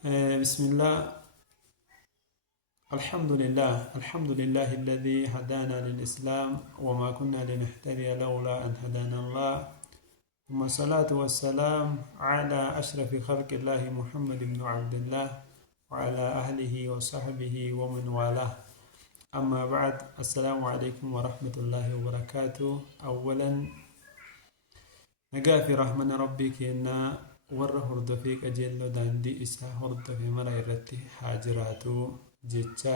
بسم الله. الحمد لله الذي هدانا للإسلام وما كنا لنهتدي لولا أن هدانا الله. ثم الصلاة والسلام على أشرف خلق الله محمد بن عبد الله وعلى أهله وصحبه ومن والاه. أما بعد، السلام عليكم ورحمة الله وبركاته. أولا نقافي رحمن ربك إن warra hordofee qajeelloo daandii isaa hordofe mara irratti haa jiraatu jecha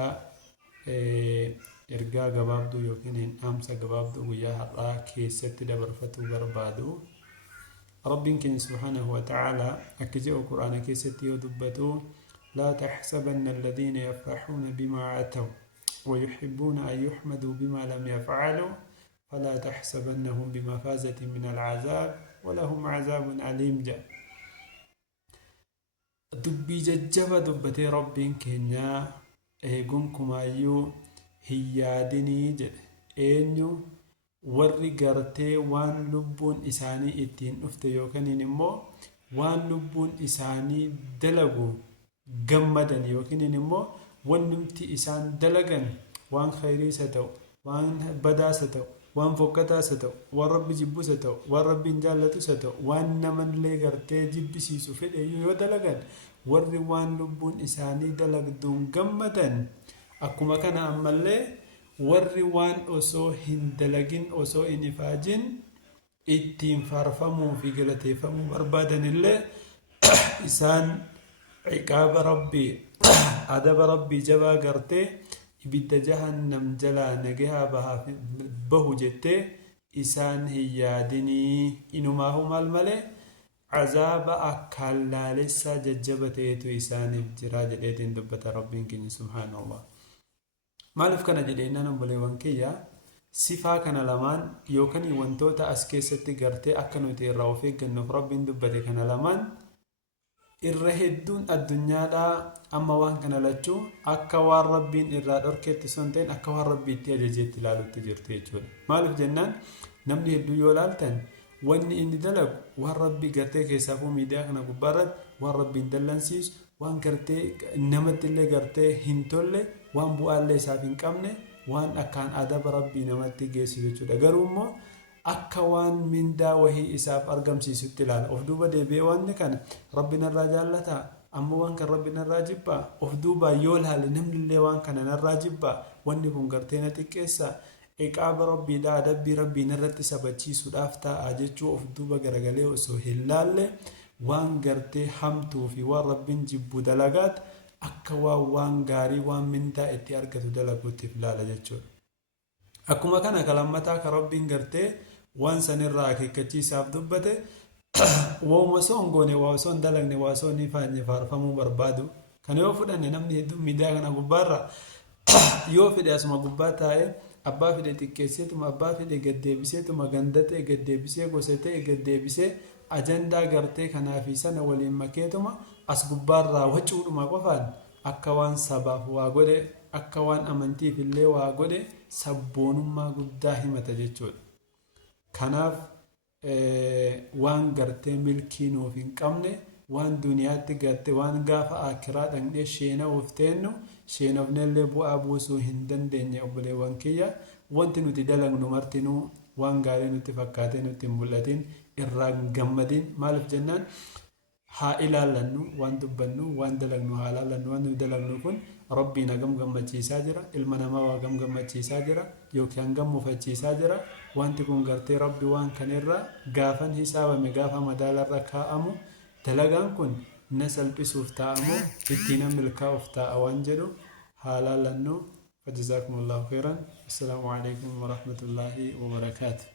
ergaa gabaabduu yookiin dhaamsa gabaabduu guyyaa har'aa keessatti dabarfachuu barbaadu. Rabbiin keenya subhaanahu wa ta'aala akka jedhu quraana keessatti yoo dubbatu laa taxsabanna alladhiina yafraxuuna bimaa ataw ويحبون أن يحمدوا بما لم يفعلوا فلا تحسبنهم بمفازة من العذاب ولهم عذاب أليم. dubbii jajjaba dubbatee rabbiin keenya eegunkumaayyuu hin yaadinii jedhe. Eenyu warri gartee waan lubbuun isaanii ittiin dhufte yookaan immoo waan lubbuun isaanii dalagu gammadan yookiin immoo wannumti isaan dalagan waan khayriisa ta'u waan badaasa ta'u waan fokkataasa ta'u waan rabbi jibbusa ta'u waan rabbiin jaallatusa ta'u waan namallee gartee jibbisiisu fedhe yoo dalagan warri waan lubbuun isaanii dalagduun gammadan, akkuma kana ammallee warri waan osoo hin dalagin osoo hin ifaajin ittiin faarfamuu fi galateeffamuu barbaadanillee isaan ciqaaba rabbii adaba rabbii jabaa gartee ibidda jahannam jalaa nagahaa bahu jettee isaan hin yaadinii. Inumaahu maal malee azaaba akkaan laalessaa jajjaba ta'etu isaaniif jira jedheetiin dubbata rabbiin keenya subhaanallah. Maaliif kana jedheennan obboleewwan kiyya, sifaa kana lamaan yookaan wantoota as keessatti gartee akka nuti irraa of eeggannuuf rabbiin dubbate kana lamaan irra hedduun addunyaadhaa amma waan kana lachuu akka waan rabbiin irraa dhorkeetti son ta'in akka waan rabbiitti ajajeetti ilaalutti jirti jechuudha. Maaliif jennaan namni hedduu yoo ilaaltan wanni inni dalagu waan rabbii gartee keessaafuu miidiyaa kana gubbaarratti waan rabbiin dallansiisu waan gartee namatti illee gartee hin tolle waan bu'aallee isaaf hin qabne waan akkaan adaba rabbii namatti geessu jechuudha. Garuu immoo akka waan mindaa wahii isaaf argamsiisutti ilaala. Of duuba deebi'ee wanni kana rabbi narraa jaallataa ammoo waan kan rabbi narraa jibbaa of duuba yoo ilaale namnillee waan kana narraa jibbaa wanni kun gartee na xiqqeessa ciqaaba rabbiidhaa adabbii rabbii narratti sabachiisuudhaaf ta'a jechuu of duuba garagalee osoo hin laalle waan gartee hamtuu fi waan rabbiin jibbu dalagaat akka waan gaarii waan mindaa itti argatu dalaguutti ilaala jechuudha. Akkuma kana kalammataa ka rabbiin gartee waan sanirraa akeekkachiisaaf dubbate waa'uma osoo hin goone waa osoo hin dalagne waa osoo hin faanye faarfamuu barbaadu. Kana yoo fudhanne namni hedduun miidiyaa kana gubbaarra yoo fedhe asuma gubbaa taa'ee abbaa fedhe xiqqeesseetuma abbaa fedhe gaddeebiseetuma ganda ta'e gaddeebisee gosa ta'e gaddeebisee ajandaa gartee kanaafi sana waliin makeetuma as gubbaarraa wacuudhuma qofaan akka waan sabaaf waa godhe akka waan amantiif illee waa godhe sabboonummaa guddaa himata jechuudha. Kanaaf waan gartee milkii nuuf hin qabne waan duniyaatti gartee waan gaafa akiraa dhaqnee sheena of teennu sheenofnellee bu'aa buusuu hin dandeenye obboleewwan kiyya. Wanti nuti dalagnu martinuu waan gaarii nutti fakkaatee nutti hin mul'atin irraa gammadin. Maaliif jennaan haa ilaallannu waan dubbannu waan dalagnu haa ilaallannu. Waan nuti dalagnu kun rabbiin hagam gammachiisaa jira, ilma namaa hagam gammachiisaa jira yookiin hagam mufachiisaa jira. Wanti kun gartee rabbi waan kanirra gaafan hisaabame gaafa madaalarra kaa'amu dalagaan kun na salphisuuf taa'amu ittiin milkaa'uuf taa'a waan jedhu haa ilaallannu. Fajazaakumullahu khairan. Assalaamu alaikum warahmatullahi wabarakaatuh.